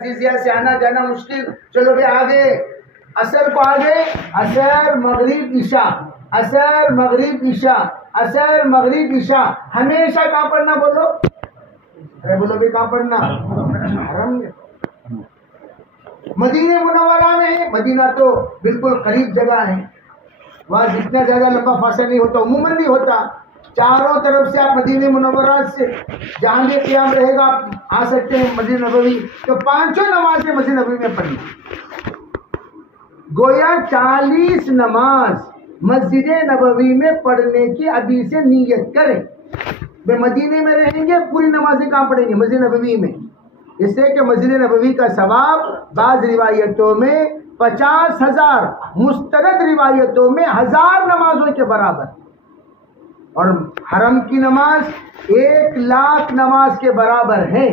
سے آنا جانا مشکل. چلو بھی آگے اثر کو آگے اثر مغرب عشاء اثر مغرب عشاء اثر مغرب عشاء ہمیشہ کہاں پڑھنا بولو؟ ارے بولو بھی کہاں پڑھنا؟ حرم میں. مدینہ منورہ میں ہے. مدینہ تو بالکل قریب جگہ ہے, وہاں جتنا زیادہ لمبا فاصلہ نہیں ہوتا, عموماً نہیں ہوتا. چاروں طرف سے آپ مدینہ منورہ سے جہاں بھی قیام رہے گا آپ آ سکتے ہیں مسجد نبوی. تو پانچوں نمازیں مسجد نبوی میں پڑھنا. گویا 40 نماز مسجد نبوی میں پڑھنے کی ابھی سے نیت کریں. بے مدینے میں رہیں گے پوری نمازیں کہاں پڑھیں گے؟ مسجد نبوی میں. اس سے کہ مسجد نبوی کا ثواب بعض روایتوں میں 50,000 مستند روایتوں میں 1000 نمازوں کے برابر, اور حرم کی نماز 1,00,000 نماز کے برابر ہے.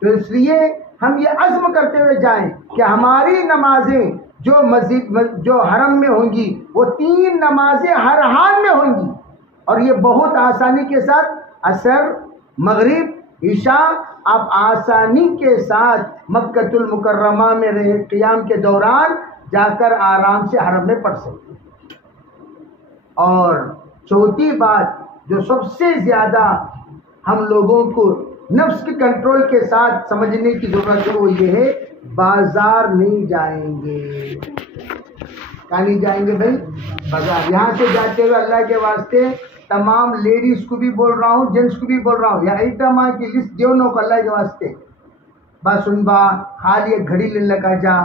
تو اس لیے ہم یہ عزم کرتے ہوئے جائیں کہ ہماری نمازیں جو حرم میں ہوں گی وہ 3 نمازیں ہر حال میں ہوں گی, اور یہ بہت آسانی کے ساتھ عصر مغرب عشاء آپ آسانی کے ساتھ مکۃ المکرمہ میں قیام کے دوران جا کر آرام سے حرم میں پڑھ سکتے ہیں. اور چوتھی بات جو سب سے زیادہ ہم لوگوں کو نفس کے کنٹرول کے ساتھ سمجھنے کی ضرورت ہے, وہ یہ ہے بازار نہیں جائیں گے. کہاں نہیں جائیں گے بھائی؟ بازار. یہاں سے جاتے ہوئے اللہ کے واسطے تمام لیڈیز کو بھی بول رہا ہوں, جینٹس کو بھی بول رہا ہوں, یا ایٹم کی لسٹ دیونوں کو اللہ کے واسطے بس سن با خالی ایک گھڑی لے لگا جا,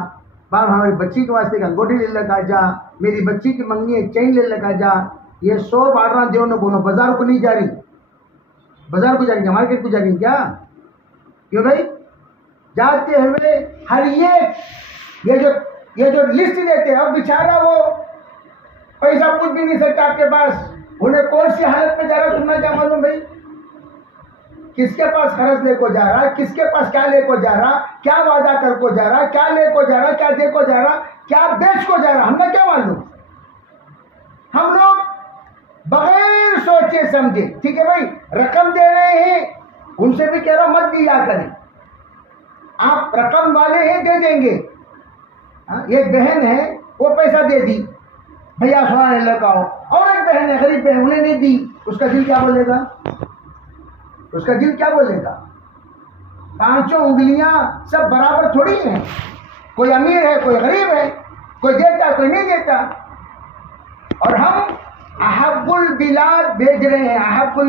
بار ہماری بچی کے واسطے ایک انگوٹھی لے لگا جا, میری بچی کی منگنی ایک چین لے لگا جا. یہ 100 بار رہا دیونوں کو, بازار کو نہیں جا رہی. بازار کو جا رہی, مارکیٹ کو جا رہی کیا؟ کیوں بھائی؟ جاتے ہوئے ہر یہ جو لسٹ دیتے ہیں, اب بیچارہ وہ پیسہ کچھ بھی نہیں سکتا آپ کے پاس, انہیں کون سی حالت میں جا رہا تمہیں کیا معلوم بھائی؟ کس کے پاس قرض لے کو جا رہا, کس کے پاس کیا لے کو جا رہا, کیا وعدہ کر کو جا رہا, کیا لے کو جا رہا, کیا دے کو جا رہا, کیا بیچ کو جا رہا, ہمیں کیا معلوم؟ ہم لوگ بغیر سوچے سمجھے, ٹھیک ہے بھائی, رقم دے رہے ہیں, ان سے بھی کہہ رہا مت دیا کریں. آپ رقم والے ہیں دے دیں گے. ایک بہن ہے وہ پیسہ دے دی, بھیا سونا لگاؤ, اور ایک بہن ہے غریب بہن, انہیں نہیں دی, اس کا دل کیا بولے گا؟ اس کا دل کیا بولے گا؟ پانچوں انگلیاں سب برابر تھوڑی ہیں, کوئی امیر ہے کوئی غریب ہے, کوئی دیتا کوئی نہیں دیتا. اور ہم احب البلاد بھیج رہے ہیں, احب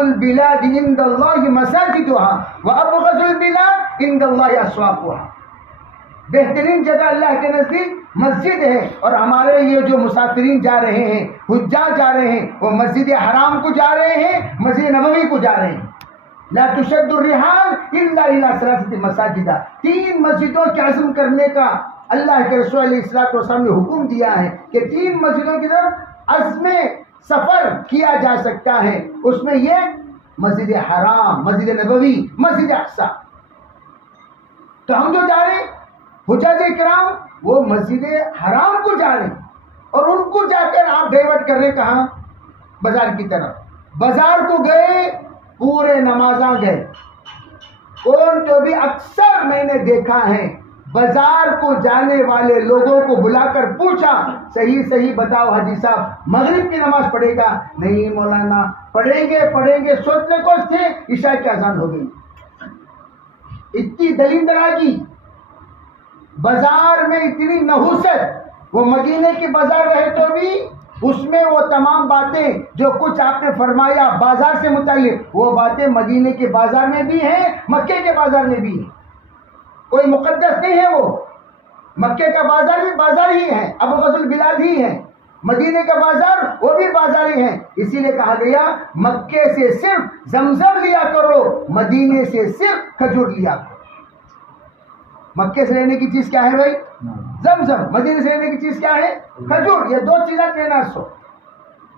البلاد عند اللہ مساجدها وابغض البلاد عند اللہ اسواقها. بہترین جگہ اللہ کے نزدیک مسجد ہے, اور ہمارے یہ جو مسافرین جا رہے ہیں, حجاج جا رہے ہیں, وہ مسجد حرام کو جا رہے ہیں, مسجد نبوی کو جا رہے ہیں. لا تشد الرحال الا الى ثلاثه مساجد. 3 مسجدوں کے عزم کرنے کا اللہ کے رسول علیہ السلام نے حکم دیا ہے کہ 3 مسجدوں کی طرف عزم سفر کیا جا سکتا ہے. اس میں یہ مسجد حرام, مسجد نبوی, مسجد اقصی. تو ہم جو جا رہے ہیں حجاج کرام وہ مسجد حرام کو جا رہے ہیں, اور ان کو جا کر آپ ڈائیورٹ کر رہے کہاں؟ بازار کی طرف. بازار کو گئے پورے نمازاں گئے. کون تو بھی اکثر میں نے دیکھا ہے بازار کو جانے والے لوگوں کو بلا کر پوچھا, صحیح بتاؤ حاجی صاحب مغرب کی نماز پڑھے گا؟ نہیں مولانا پڑھیں گے. سوچنے کو تھے عشاء کی اذان ہو گئی. اتنی دلیل دراجی, بازار میں اتنی نحوست. وہ مدینے کی بازار رہے تو بھی اس میں وہ تمام باتیں جو کچھ آپ نے فرمایا بازار سے متعلق, وہ باتیں مدینے کے بازار میں بھی ہیں, مکے کے بازار میں بھی ہیں. کوئی مقدس نہیں ہے وہ. مکے کا بازار بھی بازار ہی ہے, ابوغض البلاد ہی ہے. مدینے کا بازار وہ بھی بازار ہی ہے. اسی لیے کہا گیا مکے سے صرف زمزم لیا کرو, مدینے سے صرف کھجور لیا کرو. مکے سے لینے کی چیز کیا ہے بھائی؟ زمزم. مدینے سے لینے کی چیز کیا ہے؟ کھجور. یہ 2 چیزیں لینا.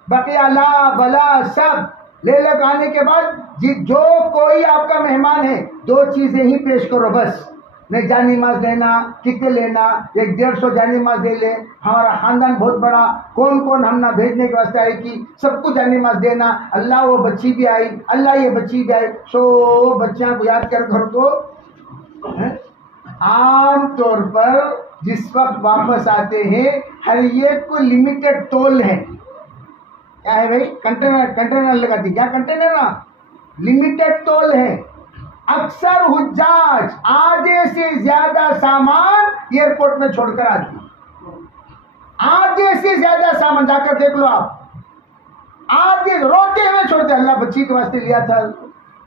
بقیہ لا بلا سب لے لے آنے کے بعد جو کوئی آپ کا مہمان ہے 2 چیزیں ہی پیش کرو بس. نہیں جان نماز لینا, کتنے لینا, 150 جان نماز دے لے, ہمارا خاندان بہت بڑا, کون ہم نہ بھیجنے کے واسطے آئے کی, سب کو جان نماز دینا. اللہ وہ بچی بھی آئی, اللہ یہ بچی بھی آئی, سو بچیاں کو یاد کر گھر کو عام طور پر جس وقت واپس آتے ہیں ہر ایک کو لمیٹڈ تول ہے. کیا ہے بھائی؟ کنٹینر لگاتی. کیا کنٹینر نا؟ لمیٹڈ تول ہے. اکثر حجاج آدھے سے زیادہ سامان ایئرپورٹ میں چھوڑ کر آتی. آدھے سے زیادہ سامان جا کر دیکھ لو آپ. آدھے روتے ہوئے چھوڑتے. اللہ بچی کے واسطے لیا تھا,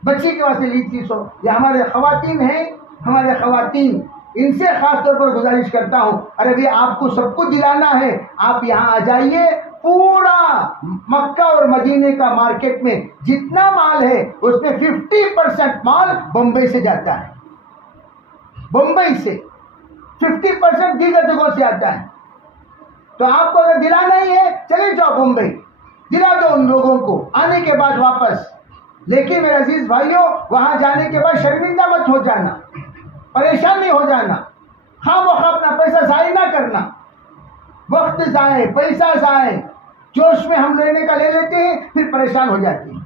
بچی کے واسطے لی تھی. سو یہ ہمارے خواتین ہیں, ہمارے خواتین, ان سے خاص طور پر گزارش کرتا ہوں, ارے بھی آپ کو سب کو دلانا ہے. آپ یہاں آ جائیے. پورا مکہ اور مدینے کا مارکیٹ میں جتنا مال ہے اس میں 50% مال بمبئی سے جاتا ہے. بمبئی سے 50% دیگر جگہوں سے آتا ہے. تو آپ کو اگر دلانا ہی ہے چلے جاؤ بمبئی, دلا دو ان لوگوں کو آنے کے بعد واپس. لیکن میرے عزیز بھائیوں, وہاں جانے کے بعد شرمندہ مت ہو جانا, پریشان نہیں ہو جانا, خواہ مخواہ اپنا پیسہ ضائع نہ کرنا. وقت ضائع, پیسہ ضائع, جوش میں ہم لینے کا لے لیتے ہیں پھر پریشان ہو جاتے ہیں.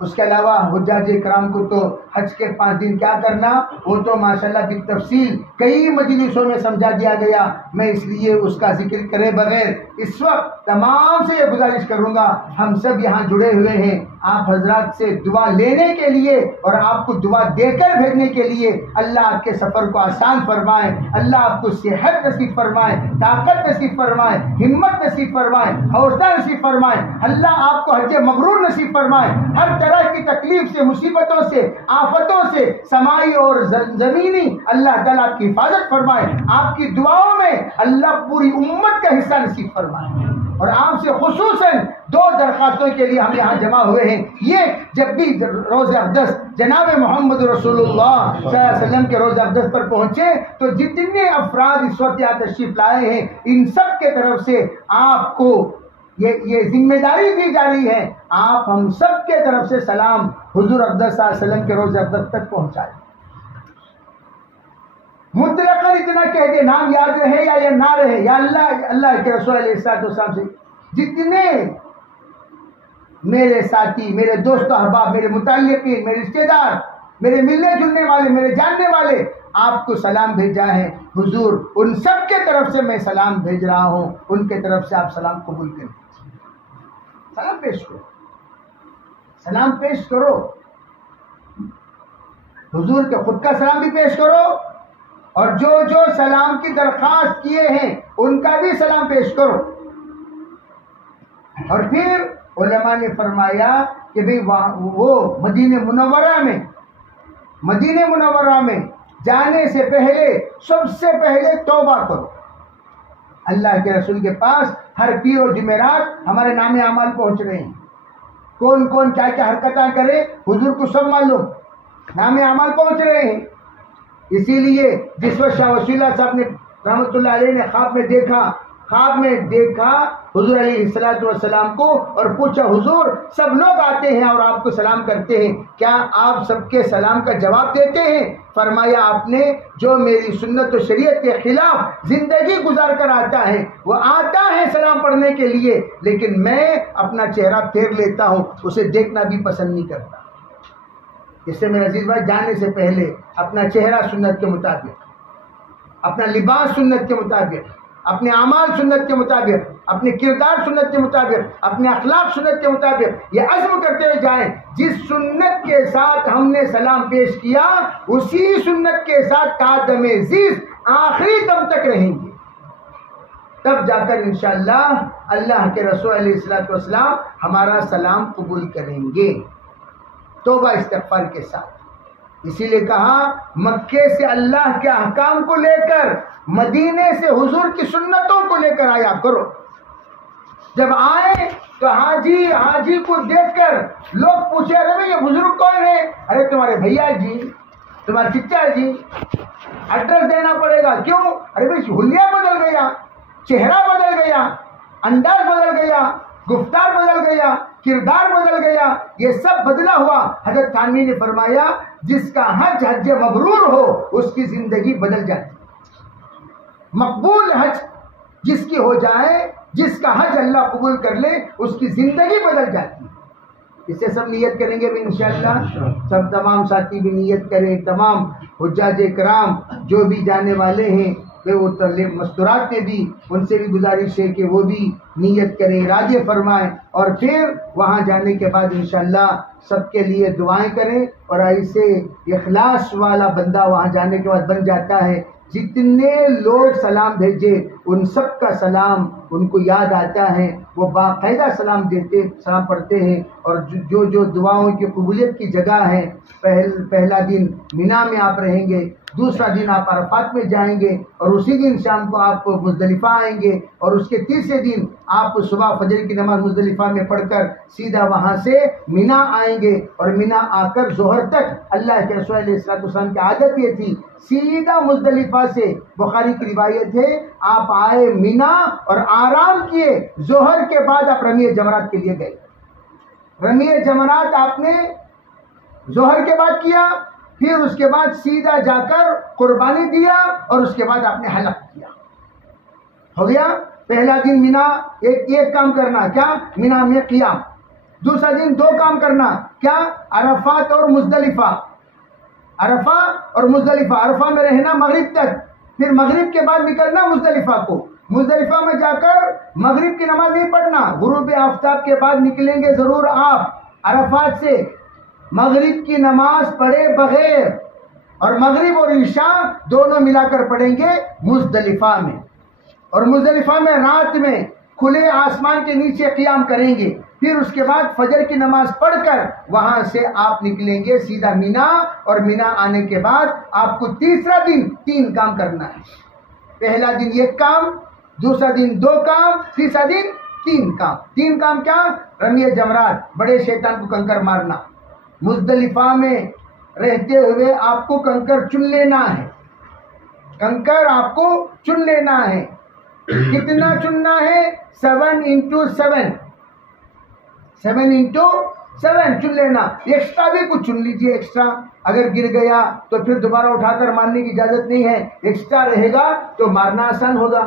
اس کے علاوہ حجاج کرام کو تو حج کے 5 دن کیا کرنا, وہ تو ماشاءاللہ بالتفصیل کئی مجلسوں میں سمجھا دیا گیا. میں اس لیے اس کا ذکر کرے بغیر اس وقت تمام سے یہ گزارش کروں گا, ہم سب یہاں جڑے ہوئے ہیں آپ حضرات سے دعا لینے کے لیے اور آپ کو دعا دے کر بھیجنے کے لیے. اللہ آپ کے سفر کو آسان فرمائے, اللہ آپ کو صحت نصیب فرمائے, طاقت نصیب فرمائے, ہمت نصیب فرمائے, حوصلہ نصیب فرمائے. اللہ آپ کو حج مبرور نصیب فرمائے. ہر طرح کی تکلیف سے, مصیبتوں سے, آفتوں سے, سمائی اور زمینی, اللہ تعالیٰ آپ کی حفاظت فرمائے. آپ کی دعاؤں میں اللہ پوری امت کا حصہ نصیب فرمائے. اور آپ سے خصوصاً 2 درخواستوں کے لیے ہم یہاں جمع ہوئے ہیں. یہ جب بھی روز اقدس جناب محمد رسول اللہ صلی اللہ علیہ وسلم کے روز اقدس پر پہنچے تو جتنے افراد اس وقت یہاں تشریف لائے ہیں ان سب کے طرف سے آپ کو یہ ذمہ داری دی جا رہی ہے, آپ ہم سب کے طرف سے سلام حضور اقدس صلی اللہ علیہ وسلم کے روز اقدس تک پہنچائیں. مطلقاً اتنا کہہ دے, نام یاد رہے یا نہ رہے, یا اللہ کے رسول علیہ السلام سے جتنے میرے ساتھی, میرے دوست احباب, میرے متعلقین, میرے رشتے دار, میرے ملنے جلنے والے, میرے جاننے والے آپ کو سلام بھیجا ہے, حضور ان سب کے طرف سے میں سلام بھیج رہا ہوں. ان کے طرف سے آپ سلام قبول کریں, سلام پیش کرو, سلام پیش کرو. حضور کے خود کا سلام بھی پیش کرو اور جو سلام کی درخواست کیے ہیں ان کا بھی سلام پیش کرو. اور پھر علماء نے فرمایا کہ بھئی وہ مدینہ منورہ میں جانے سے پہلے سب سے پہلے توبہ کرو. اللہ کے رسول کے پاس ہر پیر اور جمعرات ہمارے نام اعمال پہنچ رہے ہیں. کون کون کیا کیا حرکتیں کرے حضور کو سب معلوم, نام اعمال پہنچ رہے ہیں. اسی لیے جس وقت شاہ ولی اللہ صاحب نے رحمۃ اللہ علیہ نے خواب میں دیکھا حضور علیہ السلام کو اور پوچھا, حضور سب لوگ آتے ہیں اور آپ کو سلام کرتے ہیں, کیا آپ سب کے سلام کا جواب دیتے ہیں؟ فرمایا, آپ نے جو میری سنت و شریعت کے خلاف زندگی گزار کر آتا ہے وہ آتا ہے سلام پڑھنے کے لیے, لیکن میں اپنا چہرہ پھیر لیتا ہوں, اسے دیکھنا بھی پسند نہیں کرتا. اس سے میرے عزیز بھائی جانے سے پہلے اپنا چہرہ سنت کے مطابق, اپنا لباس سنت کے مطابق, اپنے اعمال سنت کے مطابق, اپنے کردار سنت کے مطابق, اپنے اخلاق سنت کے مطابق یہ عزم کرتے ہوئے جائیں جس سنت کے ساتھ ہم نے سلام پیش کیا اسی سنت کے ساتھ قادم عزیز آخری دم تک رہیں گے. تب جا کر انشاءاللہ اللہ کے رسول علیہ السلام ہمارا سلام قبول کریں گے توبہ استغفار کے ساتھ. اسی لیے کہا مکے سے اللہ کے احکام کو لے کر, مدینے سے حضور کی سنتوں کو لے کر آیا کرو. جب آئے تو حاجی کو دیکھ کر لوگ پوچھے, ارے بھائی یہ بزرگ کون ہے؟ ارے تمہارے بھیا جی, تمہارے چچا جی. ایڈریس دینا پڑے گا, کیوں؟ ارے بھائی حلیہ بدل گیا, چہرہ بدل گیا, انداز بدل گیا, گفتار بدل گیا, کردار بدل گیا, یہ سب بدلا ہوا. حضرت تھانوی نے فرمایا جس کا حج مبرور ہو اس کی زندگی بدل جاتی. مقبول حج جس کی ہو جائے, جس کا حج اللہ قبول کر لے, اس کی زندگی بدل جاتی. اس سے سب نیت کریں گے بھی انشاءاللہ. سب تمام ساتھی بھی نیت کریں. تمام حجاج کرام جو بھی جانے والے ہیں وہ مستورات میں بھی ان سے بھی گزارش ہے کہ وہ بھی نیت کریں, ارادے فرمائیں, اور پھر وہاں جانے کے بعد انشاءاللہ سب کے لیے دعائیں کریں. اور ایسے اخلاص والا بندہ وہاں جانے کے بعد بن جاتا ہے. جتنے لوگ سلام بھیجے ان سب کا سلام ان کو یاد آتا ہے, وہ باقاعدہ سلام پڑھتے ہیں. اور جو دعاؤں کی قبولیت کی جگہ ہے, پہلا دن مینا میں آپ رہیں گے, دوسرا دن آپ عرفات میں جائیں گے, اور اسی دن شام کو آپ مزدلفہ آئیں گے, اور اس کے تیسرے دن آپ صبح فجر کی نماز مزدلفہ میں پڑھ کر سیدھا وہاں سے مینا آئیں گے. اور مینا آ کر ظہر تک اللہ کے رسول علیہ السلام کی عادت یہ تھی سیدھا مزدلفہ سے, بخاری کی روایت ہے, آپ آئے مینا اور آرام کیے. ظہر کے بعد آپ رمی جمرات کے لیے گئے. رمی جمرات آپ نے ظہر کے بعد کیا, پھر اس کے بعد سیدھا جا کر قربانی دیا, اور اس کے بعد آپ نے حلق کیا. ہو گیا پہلا دن مینا ایک کام کرنا, کیا؟ مینا میں قیام. دوسرا دن 2 کام کرنا, کیا؟ عرفات اور مزدلفہ. عرفہ اور مزدلفہ, عرفہ میں رہنا مغرب تک, پھر مغرب کے بعد نکلنا مزدلفہ کو. مزدلفہ میں جا کر مغرب کی نماز نہیں پڑھنا, غروب آفتاب کے بعد نکلیں گے ضرور آپ عرفات سے. مغرب کی نماز پڑھے بغیر, اور مغرب اور عشاء دونوں ملا کر پڑھیں گے مزدلفہ میں. اور مزدلفہ میں رات میں کھلے آسمان کے نیچے قیام کریں گے. پھر اس کے بعد فجر کی نماز پڑھ کر وہاں سے آپ نکلیں گے سیدھا مینا, اور مینا آنے کے بعد آپ کو تیسرا دن 3 کام کرنا ہے. پہلا دن 1 کام, دوسرا دن 2 کام, تیسرا دن 3 کام. 3 کام کیا؟ رمی جمرات, بڑے شیطان کو کنکر مارنا. مزدلفہ میں رہتے ہوئے آپ کو کنکر چن لینا ہے. کنکر آپ کو چن لینا ہے. کتنا چننا ہے؟ 7 into 7. 7 into 7 چن لینا. ایکسٹرا بھی کچھ چن لیجئے. ایکسٹرا اگر گر گیا تو پھر دوبارہ اٹھا کر مارنے کی اجازت نہیں ہے. ایکسٹرا رہے گا تو مارنا آسان ہوگا.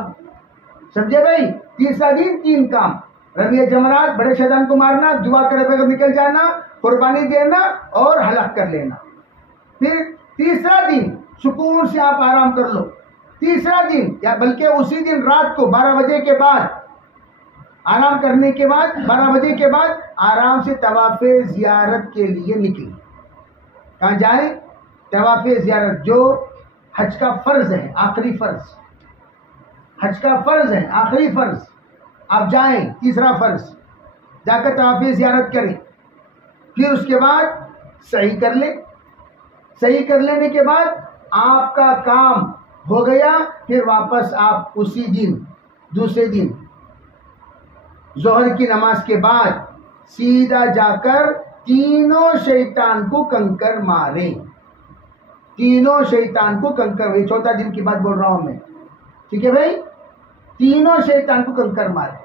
سمجھے بھائی؟ تیسرا دن 3 کام, رمی جمرات, بڑے شیطان کو مارنا, دعا کرے بغیر نکل جانا, قربانی دینا اور حلق کر لینا. پھر تیسرا دن سکون سے آپ آرام کر لو. تیسرا دن, یا بلکہ اسی دن رات کو 12 بجے کے بعد آرام کرنے کے بعد 12 بجے کے بعد آرام سے طواف زیارت کے لیے نکلیں. کہاں جائیں؟ طواف زیارت, جو حج کا فرض ہے, آخری فرض. حج کا فرض ہے, آخری فرض. آپ جائیں, تیسرا فرض, جا کر طواف زیارت کریں. پھر اس کے بعد صحیح کر لیں. صحیح کر لینے کے بعد آپ کا کام ہو گیا. پھر واپس آپ اسی دن دوسرے دن ظہر کی نماز کے بعد سیدھا جا کر تینوں شیطان کو کنکر ماریں. تینوں شیطان کو کنکر, یہ 4تھا دن کی بات بول رہا ہوں میں, ٹھیک ہے بھائی؟ تینوں شیطان کو کنکر ماریں.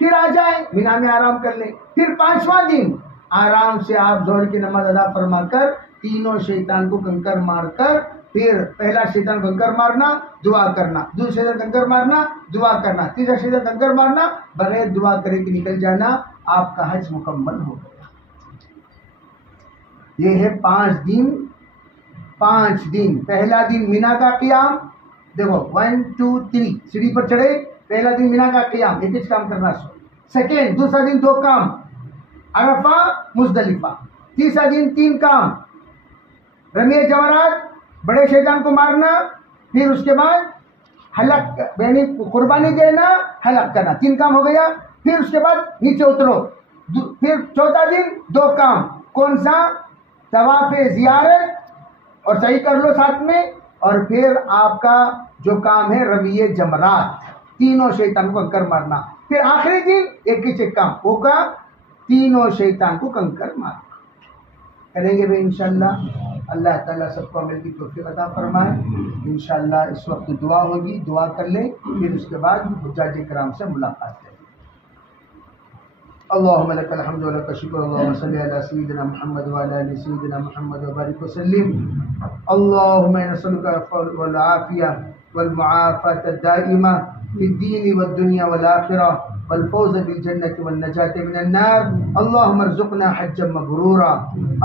پھر آ جائیں مینا میں آرام کر لیں. پھر 5واں دن آرام سے آپ ظہر کی نماز ادا فرما کر تینوں شیطان کو کنکر مار کر, پھر پہلا شیطان کنکر مارنا, دعا کرنا, دوسرا شیطان کنکر مارنا, دعا کرنا, تیسرا شیطان کنکر مارنا, بغیر دعا کرے کہ نکل جانا. آپ کا حج مکمل ہو گیا. یہ ہے 5 دن. 5 دن. پہلا دن مینا کا قیام, دیکھو 1 2 3 سیڑھی پر چڑھے. پہلا دن مینا کا قیام, ایک کام کرنا. سیکنڈ, دوسرا دن 2 کام, عرفہ مزدلفہ. تیسرا دن 3 کام, رمی جمرات, بڑے شیطان کو مارنا, پھر اس کے بعد حلق یعنی قربانی دینا, حلق کرنا. 3 کام ہو گیا. پھر اس کے بعد نیچے اترو. پھر 4تھا دن 2 کام, کون سا؟ طواف زیارت, اور صحیح کر لو ساتھ میں. اور پھر آپ کا جو کام ہے رمی جمرات, تینوں شیطان کو کنکر مارنا. پھر آخری دن ایک کام ہوگا, تینوں شیطان کو کنکر مارنا. کریں گے بھی انشاءاللہ. اللہ تعالیٰ سب کو عمل کی توفیق عطا فرمائے. انشاءاللہ اس وقت دعا ہوگی, دعا کر لیں. پھر اس کے بعد حجاج کرام سے ملاقات کریں. اللهم لك الحمد ولك الشكر. اللهم صل على سيدنا محمد وعلى ال سيدنا محمد وبارك وسلم. اللهم نسألك العفو والعافية والمعافاة الدائمة في الدين والدنيا والآخرة. والفوز بالجنة والنجاة من النار. اللهم ارزقنا حجا مبرورا،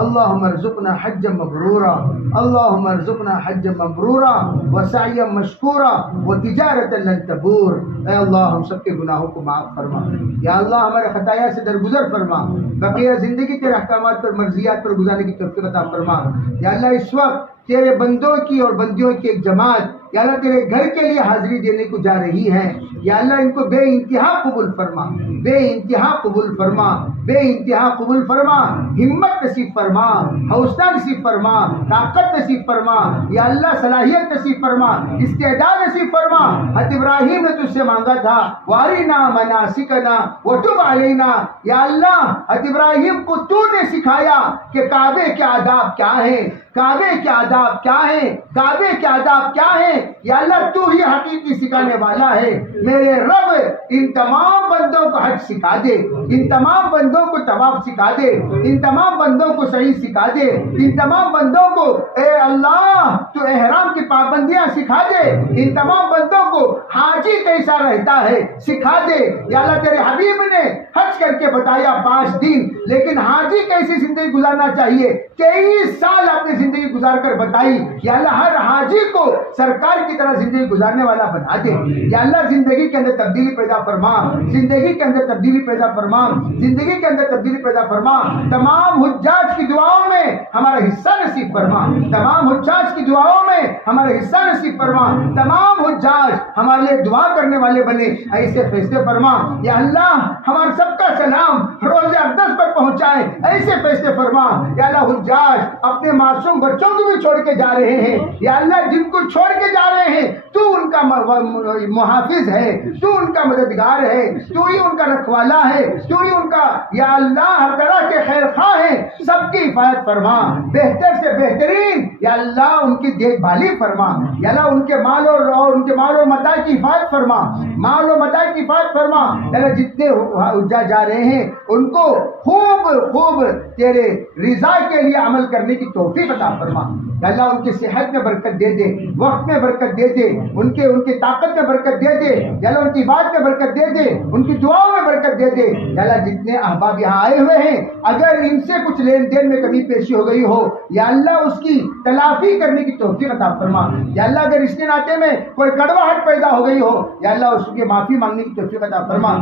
اللهم ارزقنا حجا مبرورا، اللهم ارزقنا حجا مبرورا وسعيا مشكورا وتجارة لن تبور. اے اللہ ہم سب کے گناہوں کو معاف فرما، یا اللہ ہمارے خطایا سے درگزر فرما، بقیہ زندگی تیرے احکامات پر مرضیات پر گزارنے کی توفیق عطا فرما. یا اللہ اس وقت تیرے بندوں کی اور بندیوں کی ایک جماعت یا اللہ تیرے گھر کے لیے حاضری دینے کو جا رہی ہے، یا اللہ ان کو بے انتہا قبول فرما، بے انتہا قبول فرما، بے انتہا قبول فرما، ہمت نصیب فرما، حوصلہ نصیب فرما، طاقت نصیب فرما، یا اللہ صلاحیت نصیب فرما، استعداد نصیب فرما. حضرت ابراہیم نے تجھ سے مانگا تھا وارنا مناسکنا وتب علینا. یا اللہ حضرت ابراہیم کو تو نے سکھایا کہ کعبے کے آداب کیا ہیں، کعبے کے آداب کیا ہیں، کعبے کے آداب کیا ہیں. یا اللہ تو ہی حقیقی سکھانے والا ہے. میرے رب ان تمام بندوں کو حج سکھا دے، ان تمام بندوں کو طواف سکھا دے، ان تمام بندوں کو صحیح سکھا دے، ان تمام بندوں کو اے اللہ تو احرام کی پابندیاں سکھا دے، ان تمام بندوں کو حاجی کیسا رہتا ہے سکھا دے. یا اللہ تیرے حبیب نے حج کر کے بتایا 5 دن، لیکن حاجی کیسی زندگی گزارنا چاہیے 23 سال اپنی زندگی گزار کر بتائی. یا اللہ ہر حاجی کو سرکار کی طرح زندگی گزارنے والا بنا دے. یا اللہ زندگی کے اندر تبدیلی پیدا فرما، زندگی کے اندر تبدیلی پیدا فرما، زندگی کے اندر تبدیلی پیدا فرما. تمام حجاج کی دعاؤں میں ہمارا حصہ نصیب فرما، تمام حجاج کی دعاؤں میں ہمارا حصہ نصیب فرما. تمام حجاج ہمارے لیے دعا کرنے والے بنے، ایسے فیصلے فرما. یا اللہ ہمارا سب کا سلام روز اقدس پر پہنچائے، ایسے فیصلے فرما. یا اللہ حجاج اپنے معصوم بچوں کو بھی چھوڑ کے جا رہے ہیں، یا اللہ جن کو چھوڑ کے جا رہے ہیں تو ان کا محافظ ہے، تو ان کا مددگار ہے، تو ہی ان کا رکھوالا ہے، تو ہی ان کا یا اللہ ہر طرح کے خیر خواہ ہے. سب کی حفاظت فرما، بہتر سے بہترین یا اللہ ان کی دیکھ بھالی فرما. یا اللہ ان کے مال اور متاع کی حفاظت فرما، مال و متاع کی حفاظت فرما. یا اللہ جتنے حجاج جا رہے ہیں ان کو خوب تیرے رضا کے لیے عمل کرنے کی توفیق عطا فرما. یا اللہ ان کی صحت میں برکت دے دے، وقت میں برکت دے دے، ان کی طاقت میں برکت دے دے. یا اللہ ان کی بات میں برکت دے دے، ان کی دعاؤں میں برکت دے دے. یا اللہ جتنے احباب یہاں آئے ہوئے ہیں اگر ان سے کچھ لین دین میں کمی پیشی ہو گئی ہو یا اللہ اس کی تلافی کرنے کی توفیق عطا فرما. یا اللہ اگر رشتے ناطے میں کوئی کڑواہٹ پیدا ہو گئی ہو یا اللہ اس کی معافی مانگنے کی توفیق عطا فرما.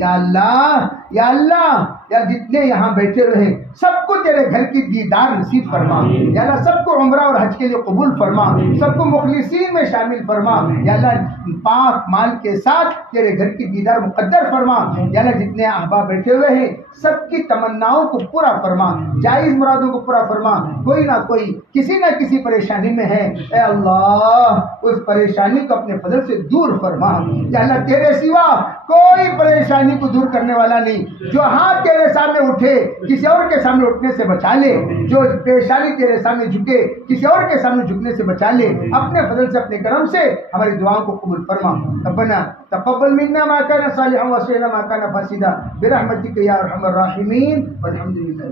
یا اللہ یا اللہ یا جتنے یہاں بیٹھے رہے سب کو تیرے گھر کی دیدار نصیب فرما. یا اللہ سب کو عمرہ اور حج کے لیے قبول فرما، سب کو مخلصین میں شامل فرما. یا اللہ پاک مال کے ساتھ تیرے گھر کی دیدار مقدر فرما. یا اللہ جتنے احباب بیٹھے ہوئے ہیں سب کی تمناؤں کو پورا فرما، جائز مرادوں کو پورا فرما. کوئی نہ کوئی کسی نہ کسی پریشانی میں ہے، اے اللہ اس پریشانی کو اپنے فضل سے دور فرما. یا اللہ تیرے سوا کوئی پریشانی کو دور کرنے والا نہیں. جو ہاتھ تیرے سامنے اٹھے کسی اور کے سامنے اٹھنے سے بچا لے، جو پیشانی تیرے سامنے جھکے کسی اور کے سامنے جھکنے سے بچا لے. اپنے فضل سے اپنے کرم سے ہماری دعاؤں کو قبول فرما. ربنا تقبل منا ما كان صالحا وصلنا ما كان فاسدا برحمتك يا ارحم الراحمين والحمد لله.